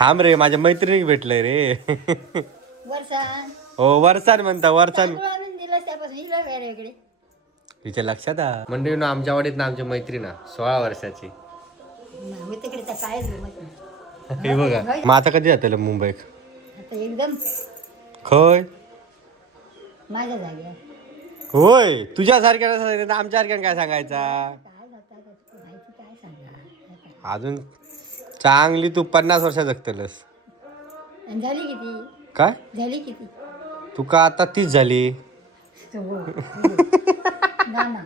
थांब रे, माझ्या मैत्रिणीक भेटलंय रे. वर्षान हो, वरसान म्हणता वरसान. तांदूळ आणून दिलं त्यापासून हिला काय रे इकडे. तिच्या लक्षात आ म्हणजे ना आमच्या वाडीत ना आमची मैत्रीण आ, 16 वर्षाची. मी तिकडे तर कायच गमत नाही. हे बघा मग आता कधी जातलं मुंबईत? आता एकदम खय माझ्या जाग्यावर होय, तुझ्यासारख्या नसायचं तर आमच्यासारख्यानं काय सांगायचा? काय जाता माहिती काय सांगा. अजून चांगली तू 50 वर्ष जगतलस. आणि झाली किती काय झाली किती तू का आता 30 झाली? हो गाणं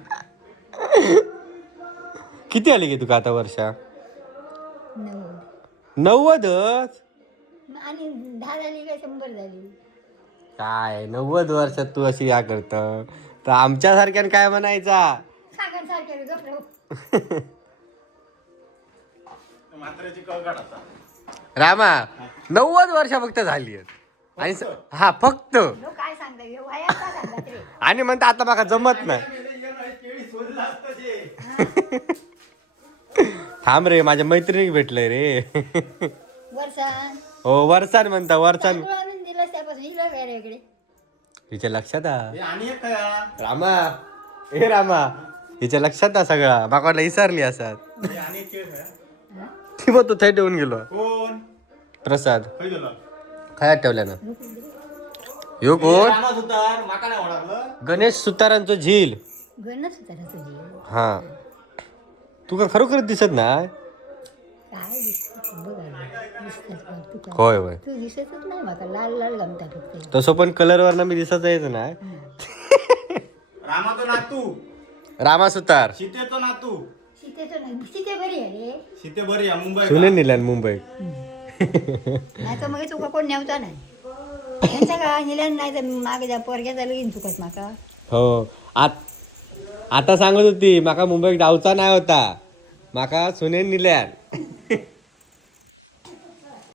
किती आली की तुका आता वर्षा? 90 90च? आणि 10 झाली का 100 झाली. काय 90 वर्षात तू अशी या करत तर आमच्यासारख्यानं काय म्हणायचा? सारखे गप्प रामा 90 वर्ष फक्त झाली आणि हा फक्त काय सांगता हे वयाचा सांगतात रे. आणि म्हणता आता बघा जमत नाही. थांब रे, माझ्या मैत्रिणीक भेटलंय रे. वर्षान हो, वरसान म्हणता वरसान. तांदूळ आणून दिलं त्यापासून हिला काय रे इकडे. हिच्या लक्षात आ रामा, ए रामा, हिच्या लक्षात आ सगळा. माका वाटलं विसरली असतात. ती मग तू थै ठेवून गेलो. प्रसाद काय ठेवल्या ना? यो कोण? गणेश सुतारांचं झील. गणच होता ना तुझी. हा, तुका खरोखरच दिसत नाही. काय दिसत बघा तू होय होय, तू दिसतच नाही माका. लाल लाल गमता फक्त. तसं पण कलर वरनं मी दिसत यायचं नाही. रामातो नातू रामा सुतार सीतेतो नातू सीतेचं नाही सीते बरी आहे रे. सीते बरी आहे मुंबई सुने निल्यान मुंबई. नाही तर मग तुका कोण नेवता नाही. त्यांचा का निल्यान नाही तर मागे जा पोरग्याचा लगीन चुकत माका. हो, आता सांगत होती माका मुंबईत डावचा नाही होता, माका सुने निल्यान.